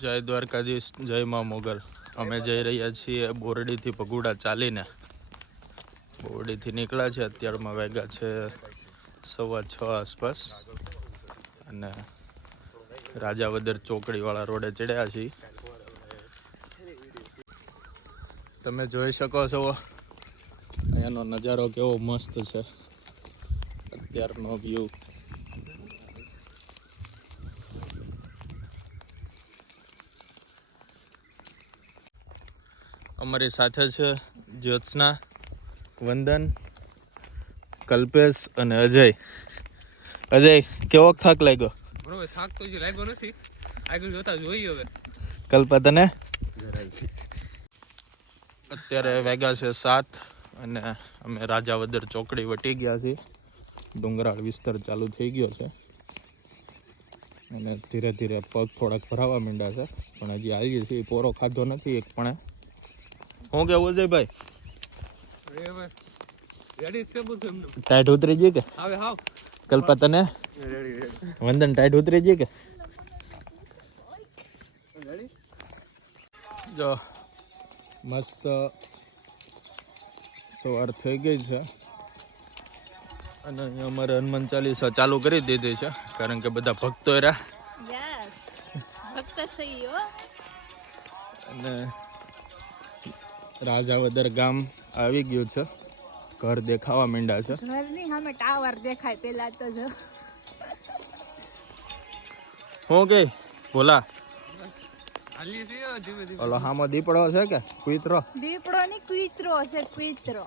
જય દ્વારકાધીશ, જય મા મોગલ. અમે જઈ રહ્યા છીએ બોરડીથી ભગુડા ચાલીને. બોરડીથી નીકળ્યા છે, અત્યારમાં વાગ્યા છે 6:15 આસપાસ અને રાજાવદર ચોકડીવાળા રોડે ચડ્યા છીએ. તમે જોઈ શકો છો અહીંયાનો નજારો કેવો મસ્ત છે. અત્યારનો વ્યૂ અમારી સાથે છે જ્યોત્સના, વંદન, કલ્પેશ અને અજય. અજય, કેવો થાક લાગ્યો? બરોબર, થાક તો જે લાગ્યો નથી, આગળ જોતા જોઈએ હવે. કલ્પા તને? અત્યારે વાગ્યા છે 7 અને અમે રાજાવદર ચોકડી વટી ગયા છીએ. ડુંગરાળ વિસ્તાર ચાલુ થઈ ગયો છે અને ધીરે ધીરે પગ થોડાક ભરાવા માંડ્યા છે, પણ હજી આવીએ છીએ. પોરો ખાધો નથી એક પણ. શું કેવું છે ભાઈ? ટાઈટ ઉતરી ગઈ કે? કલ્પા તને? વંદન ટાઈટ ઉતરી ગઈ કે? જો મસ્ત સવાર થઈ ગઈ છે અને અહીંયા અમારે હનુમાન ચાલીસા ચાલુ કરી દીધી છે, કારણ કે બધા ભક્તો રહ્યા. અને રાજાવદર ગામ આવી ગયું છે. ઘર દેખાવા માંડ્યા છે. ઘરની સામે ટાવર દેખાય પેલા તો જો. હું કે ભોલા ઓલો હામો દીપડો છે કે કુતરો? દીપડો ની કુતરો છે, કુતરો.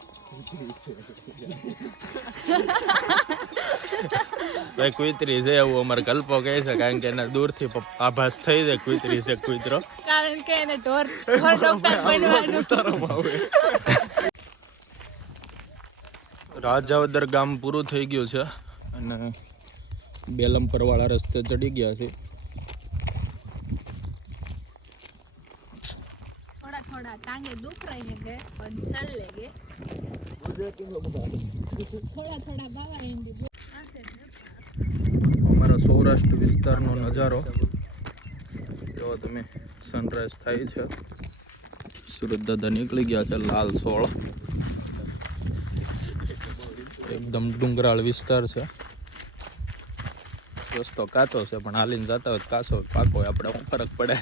ભાઈ કુતરી છે એવું અમારે કલ્પો કહે છે, કારણ કે એને દૂરથી આભાસ થઈ જાય કુતરી છે કુતરો, કારણ કે એને ઢોર ડોક્ટર બનવાનું. રાજાવદર ગામ પૂરું થઈ ગયું છે અને બેલમપર વાળા રસ્તે ચડી ગયા છે. થોડા થોડા ટાંગે દુખ રહે છે પણ ચલ લેગે. થોડા થોડા બાવા હિન્દી. અમારા સૌરાષ્ટ્ર વિસ્તારનો નજારો જો તમે. સનરાઈઝ થાય છે. સુરત દાદા નીકળી ગયા છે લાલ સોળ. એકદમ ડુંગરાળ વિસ્તાર છે. રસ્તો કાચો છે, પણ હાલીને જતા હોય કાચો પાકો હોય, આપણે શું ફરક પડે?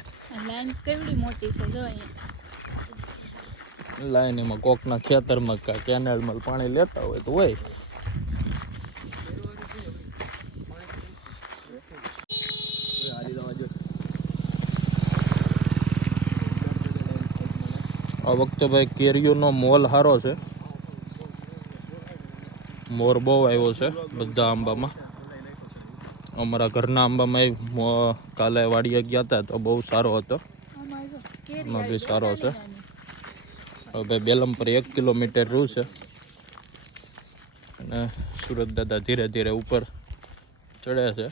લાઈન કેવડી મોટી છે જો અહીંયા. લાઈન એમાં કોકના ખેતરમાં કા કેનાલમાં પાણી લેતા હોય તો હોય. આ વખતે ભાઈ કેરીઓનો મોલ સારો છે. મોર બહુ આવ્યો છે બધા આંબામાં. અમારા ઘરના આંબામાં કાલે વાડીએ ગયા હતા તો બહુ સારો હતો. એમાં બી સારો છે. હવે ભાઈ બેલમપર 1 કિલોમીટર રહ્યું છે અને સુરત દાદા ધીરે ધીરે ઉપર ચડે છે.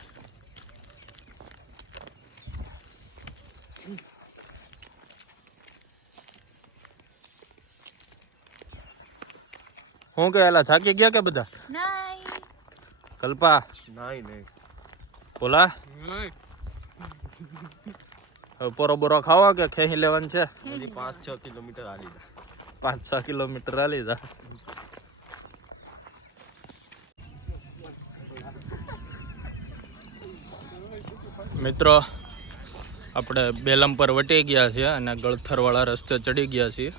શું કહેલા, થાકી ગયા કે બધા? નહીં. કલ્પા નહીં બોલા હવે પોરો બોરો ખાવા કે ખેહી લેવાનું છે? 5-6 કિલોમીટર હાલી 5-6 કિલોમીટર હાલી જા. મિત્રો આપણે બેલમપર વટી ગયા છીએ અને ગળથરવાળા રસ્તે ચડી ગયા છીએ.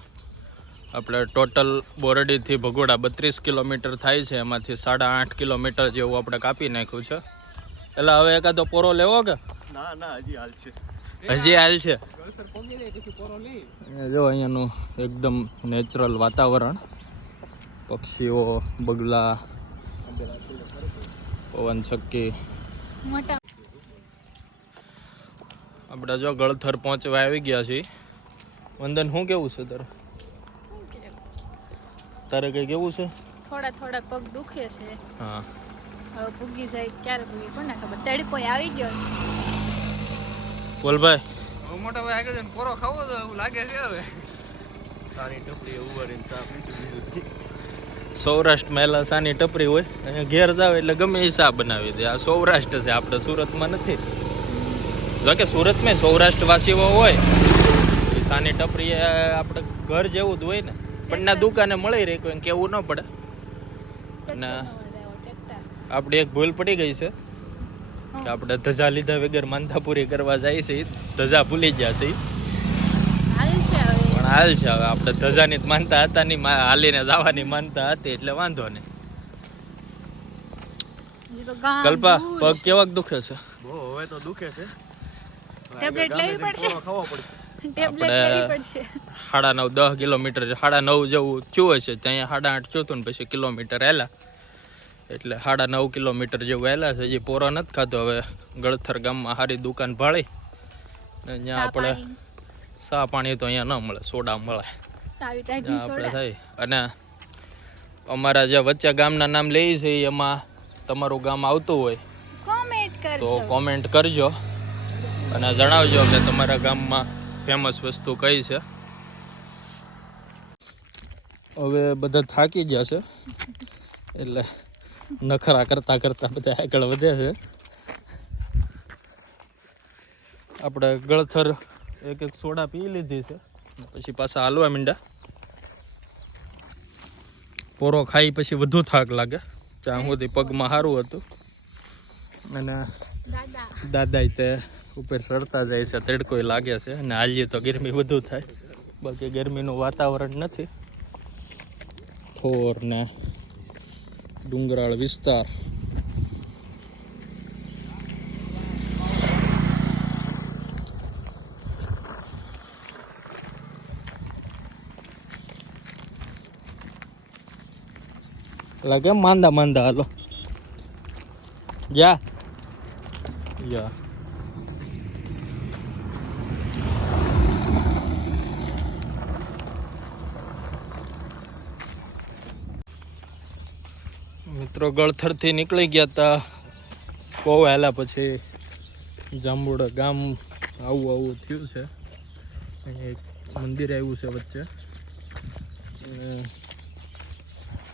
આપણે ટોટલ બોરડીથી ભગોડા 32 કિલોમીટર થાય છે, એમાંથી 8.5 કિલોમીટર જેવું આપણે કાપી નાખ્યું છે. એટલે હવે એકાદો પોરો લેવો કે? ના હજી હાલ છે. હજી હાલ છે. જો અહીંયાનું એકદમ નેચરલ વાતાવરણ, પક્ષીઓ, બગલા, પવન ચક્કી. આપણે જો ગળથર પહોંચવા આવી ગયા છીએ. વંદન શું કેવું છે તારે? તારે કઈ કેવું છે? થોડા થોડા પગ દુખે છે. હા, હવે પૂગી જાય ક્યારે પૂગી કોને ખબર. તડકો આવી ગયો. બોલ ભાઈ. મોટા ભાઈ આગળ જઈને પોરો ખાવો તો એવું લાગે છે. હવે સાની ટપરી ઉભરીને ચા પીશું. સૌરાષ્ટ્ર મહેલા સાની ટપરી હોય, અહીંયા ઘેર જાવ એટલે ગમે એ ચા બનાવી દે. આ સૌરાષ્ટ્ર છે, આપણે સુરતમાં નથી. જો કે સુરતમાં સૌરાષ્ટ્રવાસીઓ હોય એ સાની ટપરી આપણે ઘર જેવું જ હોય ને પણ ના દુકાને મળી રહે કોઈ કેવું ન પડે. અને આપણે એક ભૂલ પડી ગઈ છે કે આપણે ધજા લીધા વગર માનતા પૂરી કરવા જાય છે, ધજા ભૂલી ગયા છે. પણ હાલ છે હવે આપણે ધજાની જ માનતા હતા નહીં, હાલીને જવાની માનતા હતી એટલે વાંધો નહીં. કલ્પા પગ કેવાક દુખે છે? બહુ હવે તો દુખે છે. ટેબ્લેટ લેવી પડશે. ખાવો પડશે. ટેબ્લેટ લેવી પડશે. 9.5-10 કિલોમીટર 9.5 જેવું થયું હશે, ત્યાં 8.5 થયું હતું ને પછી કિલોમીટર હેલા એટલે 9.5 કિલોમીટર જેવું હેલા છે. હજી પોરો નથી ખાતો. હવે ગળથર ગામમાં સારી દુકાન ભાળી અહીંયા આપણે ચા પાણી તો અહીંયા ન મળે, સોડા મળે આપણે થાય. અને અમારા જે વચ્ચે ગામના નામ લઈએ છે એમાં તમારું ગામ આવતું હોય તો કોમેન્ટ કરજો અને જણાવજો કે તમારા ગામમાં ફેમસ વસ્તુ કઈ છે. હવે બધા થાકી ગયા છે એટલે નખરા કરતા કરતા બધા આગળ વધે છે. આપણે ગળથર એક સોડા પી લીધી છે પછી પાછા હાલવા મીંડા. પોરો ખાઈ પછી વધુ થાક લાગે. ત્યાં સુધી પગમાં સારું હતું અને દાદા તે ઉપર ચડતા જાય છે, તડકોય લાગે છે અને હાલીએ તો ગરમી વધુ થાય. બાકી ગરમીનું વાતાવરણ નથી. થોર ને ડુંગરાળ વિસ્તાર. લાગે માંદા માંદા હાલો યા યા મિત્રો ગળથરથી નીકળી ગયા હતા બહુ વહેલા. પછી જાંબુડા ગામ આવું થયું છે. અહીંયા એક મંદિર આવ્યું છે વચ્ચે.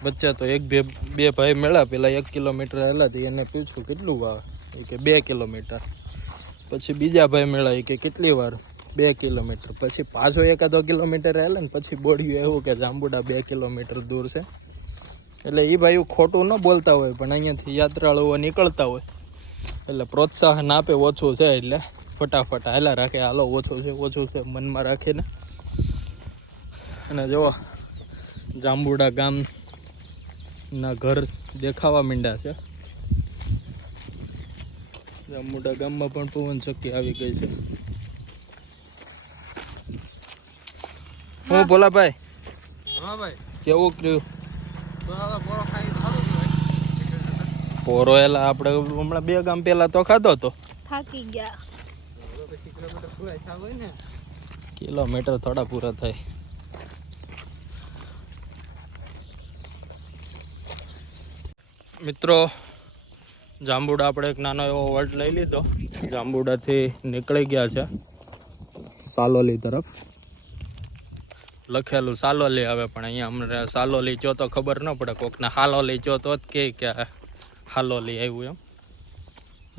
વચ્ચે તો બે ભાઈ મળ્યા. પેલા 1 કિલોમીટર હેલા હતી, એને પૂછ્યું કેટલું વાર, એ કે 2 કિલોમીટર. પછી બીજા ભાઈ મળ્યા, એ કે કેટલી વાર, 2 કિલોમીટર. પછી પાછો 1-2 કિલોમીટર હેલા ને પછી બોડ્યું એવું કે જાંબુડા 2 કિલોમીટર દૂર છે. એટલે એ ભાઈ ખોટું ન બોલતા હોય પણ અહીંયાથી યાત્રાળુઓ નીકળતા હોય એટલે પ્રોત્સાહન આપે ઓછું છે એટલે ફટાફટ હાલા રાખે, હાલો ઓછું છે મનમાં રાખીને. અને જુઓ જાંબુડા ગામના ઘર દેખાવા માંડ્યા છે. જાંબુડા ગામમાં પણ પવન ચક્કી આવી ગઈ છે. હું બોલા ભાઈ? હા ભાઈ, કેવું કર્યું પોરો ખાઈ સારું કહેવાય. પોરો એલા આપણે હમણાં 2 ગામ પહેલા તો ખાધો હતો. થાકી ગયા. પછી કિલોમીટર પૂરા થયા હોય ને, કિલોમીટર થોડા પૂરા થાય. મિત્રો જાંબુડા આપણે એક નાનો એવો વટ લઈ લીધો. જાંબુડાથી નીકળી ગયા છે સાલોલી તરફ. લખેલું સાલોલી આવે પણ અહીંયા અમને સાલોલી ચો તો ખબર ન પડે. કોકને હાલોલી ચો તો જ કે હાલોલી આવ્યું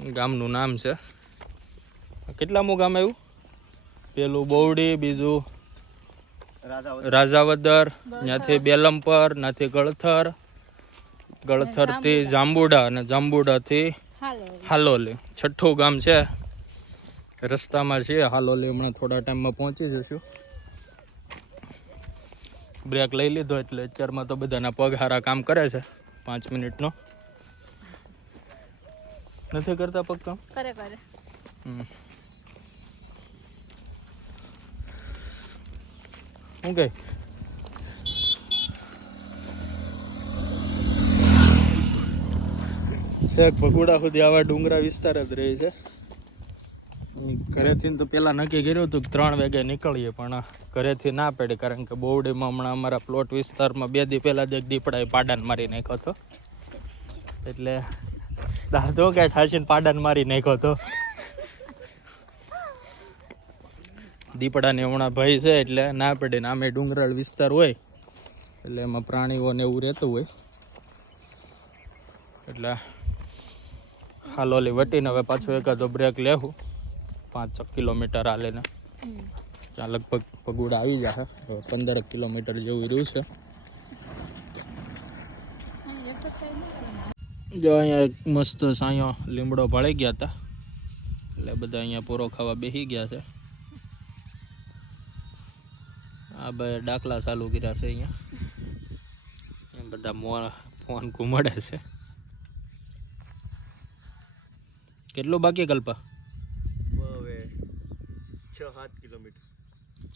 એમ ગામનું નામ છે. કેટલામું ગામ આવ્યું? પેલું બોવડી, બીજું રાજાવદર, ત્યાંથી બેલમપર, ત્યાંથી ગળથર, ગળથરથી જાંબુડા અને જાંબુડાથી હાલોલી. 6થું ગામ છે. રસ્તામાં છે હાલોલી. હમણાં થોડા ટાઈમમાં પહોંચી જશું. બ્રેક લઈ લીધો એટલે અત્યારમાં તો બધાના પગ હારા કામ કરે છે. 5 મિનિટનો નથી કરતા પગ કામ? કરે શું કઈ શેખ ભગુડા સુધી આવા ડુંગરા વિસ્તાર જ રહે છે. ઘરેથી તો પહેલાં નક્કી કર્યું હતું કે 3 વાગે નીકળીએ પણ ઘરેથી ના પડે કારણ કે બોવડીમાં હમણાં અમારા પ્લોટ વિસ્તારમાં 2 દી પહેલાં જ એક દીપડાએ પાડાને મારી નાખ્યો હતો. એટલે દાદો કે ઠાસીને પાડાને મારી નાખ્યો હતો. દીપડાને હમણાં ભય છે એટલે ના પડે ને આમે ડુંગરાળ વિસ્તાર હોય એટલે એમાં પ્રાણીઓને એવું રહેતું હોય એટલે હાલોલી વટીને હવે પાછો એકાદો બ્રેક લેવું. 5-6 કિલોમીટર હાલે ને ત્યાં લગભગ પગુડા આવી જશે. 15 કિલોમીટર જેવું રહ્યું છે. જો અહીંયા એક મસ્ત સાયો લીમડો ભળી ગયા હતા એટલે બધા અહીંયા પૂરો ખાવા બેસી ગયા છે. આ ભાઈ ડાકલા ચાલુ કર્યા છે. અહીંયા બધા ફોન ઘુમાડે છે. કેટલું બાકી કલ્પા? હવે 6-7 કિલોમીટર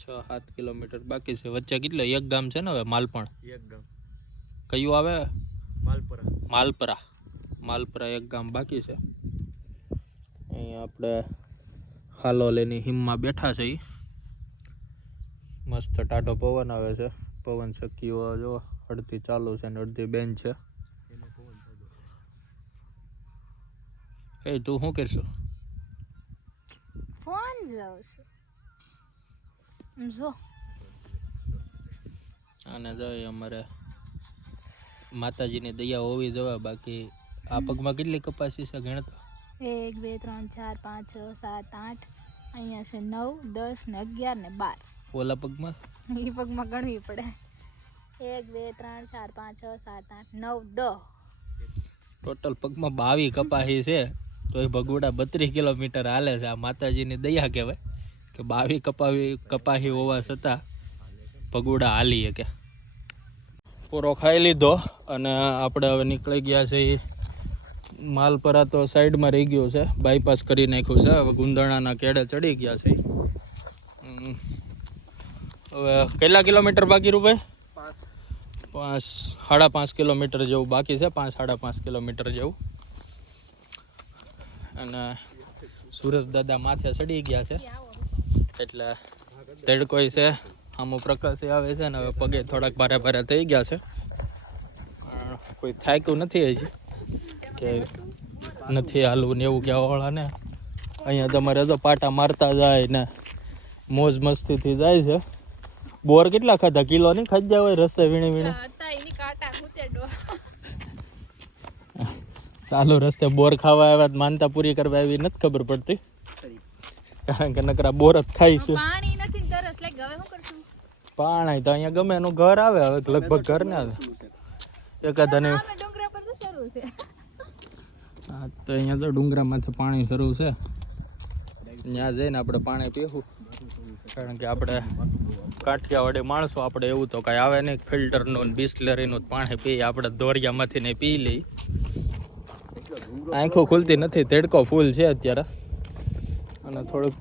6-7 કિલોમીટર બાકી છે. વચ્ચે કેટલે એક ગામ છે ને હવે માલપણ. એક ગામ કયું આવે? માલપરા. માલપરા એક ગામ બાકી છે. અહીંયા આપણે હાલોલેની હિમમાં બેઠા છે. મસ્ત ટાઢો પવન આવે છે. પવન સખીઓ જો અડધી ચાલુ છે ને અડધી બેન છે. એ તું શું કરશો? ફોન જાઉં છું જો. અને જોઈએ અમારે માતાજીની દયા હોવી જોઈએ. બાકી આ પગમાં કેટલી કપાસી છે ગણતો? 1 2 3 4 5 6 7 8 અહીંયા છે 9 10 ને 11 ને 12. ઓલા પગમાં એ પગમાં ગણવી પડે. 1 2 3 4 5 6 7 8 9 10. ટોટલ પગમાં 22 કપાસી છે. તો એ ભગુડા 32 કિલોમીટર હાલે છે. આ માતાજીની દયા કહેવાય કે 22 કપાસી હોવા છતાં ભગુડા હાલીએ કે. પૂરો ખાઈ લીધો અને આપણે હવે નીકળી ગયા છે. માલપરા તો સાઈડમાં રહી ગયો છે. બાયપાસ કરી નાખ્યું છે. હવે ગુંદણાના કેડે ચડી ગયા છે. હવે કેટલા કિલોમીટર બાકી રૂપાઈ? 5-5.5 કિલોમીટર જેવું બાકી છે. 5-5.5 કિલોમીટર જેવું. અને સુરજ દાદા માથે ચડી ગયા છે એટલે તડકોય છે. આમાં પ્રકાશ આવે છે ને હવે પગે થોડાક ભારે ભારે થઈ ગયા છે. કોઈ થાક્યું નથી હજી કે નથી હાલવું ને એવું કહેવાવાળા ને. અહીંયા તમારે તો પાટા મારતા જાય ને મોજ મસ્તીથી જાય છે. બોર કેટલા ખાધા? કિલો નહીં ખાઈ જાય હોય રસ્તે વીણી વીણી? ચાલુ રસ્તે બોર ખાવા આવ્યા માનતા પૂરી કરવા એવી નથી ખબર પડતી. કારણ કે નકરા બોર જ ખાય છે. પાણી નથી ને તરસ લાગે. હવે શું કરશું? પાણી તો અહીંયા ગમે એનું ઘર આવે. હવે લગભગ ઘર ને આવે એકાદાને. ડુંગરા પર તો શરૂ છે. હા તો અહીંયા તો ડુંગરામાંથી પાણી શરૂ છે. ત્યાં જઈને આપણે પાણી પીવું. કારણ કે આપણે કાઠિયાવાડી માણસો, આપણે એવું તો કાંઈ આવે નહીં. ફિલ્ટરનું બિસ્લરીનું પાણી પીએ આપણે દોરિયામાંથી ને પી લઈ. આંખો ખુલતી નથી. તડકો ફૂલ છે અત્યારે અને થોડુંક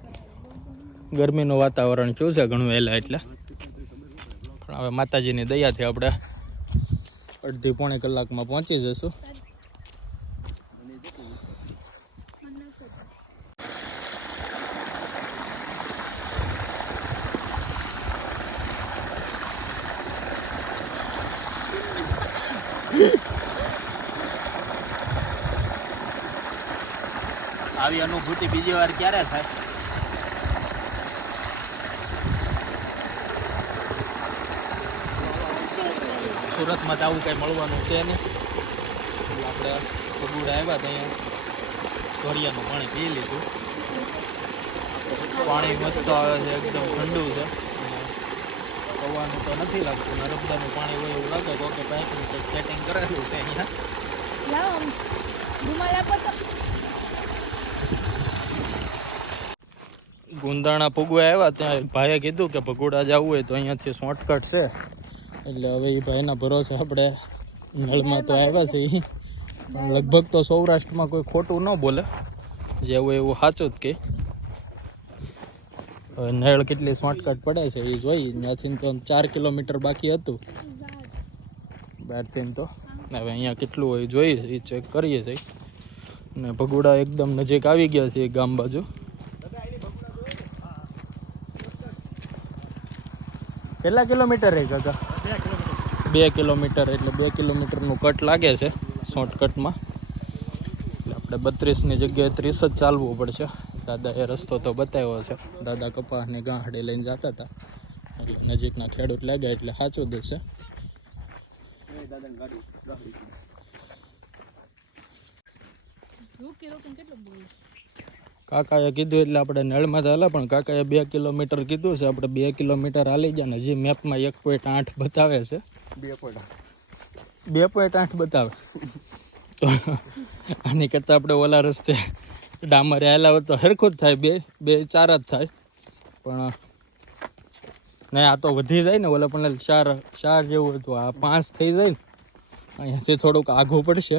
ગરમીનું વાતાવરણ શું છે ઘણું વહેલા એટલે. પણ હવે માતાજીની દયાથી આપણે 1.5-પોણી કલાકમાં પહોંચી જઈશું. આવી અનુભૂતિ બીજી વાર ક્યારે થાય? સુરતમાં તો આવું કંઈ મળવાનું છે નહીં. આપણે પગુડા આવ્યા તો અહીંયા ધોરિયાનું પાણી પી લીધું. પાણી મસ્ત આવે છે, એકદમ ઠંડુ છે. પવાનું તો નથી લાગતું. નર્મદાનું પાણી હોય એવું લાગે તો કે પાઇપનું કંઈક સેટિંગ કરેલું છે અહીંયા. ગુંદાણા પગુડા આવ્યા ત્યાં ભાઈએ કીધું કે ભગુડા જવું હોય તો અહીંયાથી શોર્ટકટ છે. એટલે હવે એ ભાઈના ભરોસે આપણે નળમાં તો આવ્યા છે. પણ લગભગ તો સૌરાષ્ટ્રમાં કોઈ ખોટું ન બોલે. જેવું એવું સાચું જ કે હવે નળ કેટલી શોર્ટકટ પડે છે એ જોઈ. ત્યાંથી તો 4 કિલોમીટર બાકી હતું બહારથી તો. હવે અહીંયા કેટલું હોય જોઈએ એ ચેક કરીએ છીએ. અને ભગુડા એકદમ નજીક આવી ગયા છે ગામ બાજુ. કેટલા કિલોમીટર રહી કાકા? 2 કિલોમીટર. એટલે 2 કિલોમીટરનું કટ લાગે છે શોર્ટકટમાં. એટલે આપણે 32ની જગ્યાએ 30 જ ચાલવું પડશે. દાદાએ રસ્તો તો બતાવ્યો છે. દાદા કપાસની ગાંહડી લઈને જતા હતા એટલે નજીકના ખેડૂત લાગ્યા એટલે સાચું દેશે. કાકાએ કીધું એટલે આપણે નળમાં તો હાલે, પણ કાકાએ 2 કિલોમીટર કીધું છે. આપણે 2 કિલોમીટર હાલી ગયા ને હજી મેપમાં 1.8 બતાવે છે. 2.8 બતાવે. તો આની કરતાં આપણે ઓલા રસ્તે ડામરે આવેલા હોત તો સરખું જ થાય, બે 4 જ થાય. પણ નહીં, આ તો વધી જાય ને, ઓલા પણ 4 જેવું હતું, આ 5 થઈ જાય ને. અહીંયાથી થોડુંક આઘું પડશે,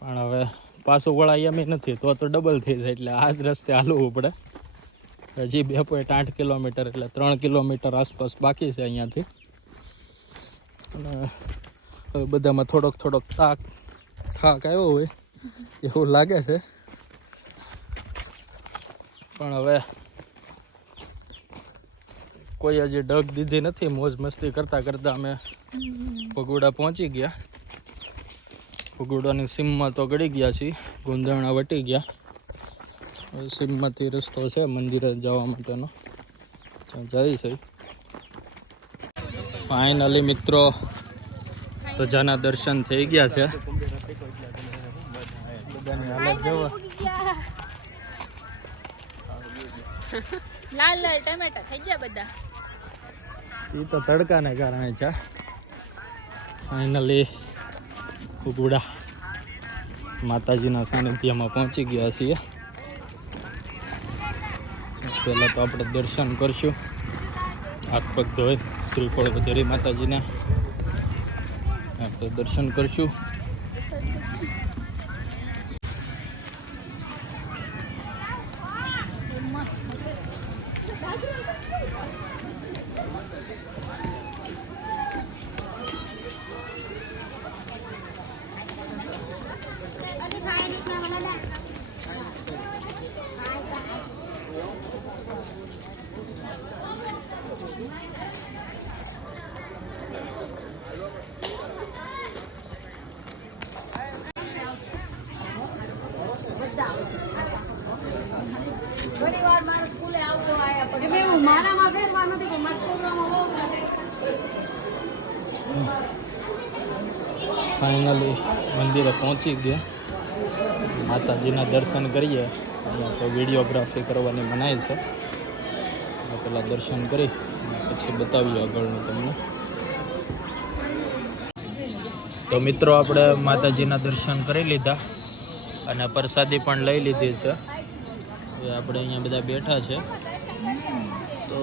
પણ હવે પાછું વળાય એમ નથી, તો ડબલ થઈ જાય. એટલે આ જ રસ્તે હાલવું પડે. હજી 2.8 કિલોમીટર એટલે 3 કિલોમીટર આસપાસ બાકી છે અહીંયાથી. અને હવે બધામાં થોડોક થાક આવ્યો હોય એવું લાગે છે. પણ હવે કોઈ હજી ડગ દીધી નથી. મોજ મસ્તી કરતાં અમે ભગોડા પહોંચી ગયા. ભગોડાની સીમમાં તો ગળી ગયા છીએ, ગુંદરણા વટી ગયા. સીમમાંથી રસ્તો છે મંદિરે જવા માટેનો, ત્યાં જાય છે. ફાઇનલી મિત્રો ધજાના દર્શન થઈ ગયા છે. બધાની હાલત જોવો. લાલ ટમેટા થઈ ગયા બધા. એ તો તડકાને કારણે છે. ફાઇનલી ભગોડા માતાજીના સાનિધ્યમાં પહોંચી ગયા છીએ. પહેલાં તો આપણે દર્શન કરશું, હાથ પગ ધોઈ શ્રીફળ વધેરી માતાજીના આપણે દર્શન કરશું. ફાઇનલી મંદિરે પહોંચી ગયા. માતાજીના દર્શન કરીએ. અહીંયા તો વિડીયોગ્રાફી કરવાની મનાઈ છે. પહેલાં દર્શન કરી પછી બતાવીએ આગળનું તમને. તો મિત્રો આપણે માતાજીના દર્શન કરી લીધા અને પ્રસાદી પણ લઈ લીધી છે. હવે આપણે અહીંયા બધા બેઠા છે. તો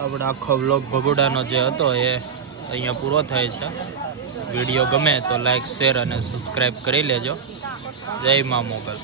આપણે આખો વ્લોગ ભગોડાનો જે હતો એ અહીંયા પૂરો થાય છે. વિડીયો ગમે તો લાઈક, શેર અને સબસ્ક્રાઈબ કરી લેજો. જય મા મોગલ.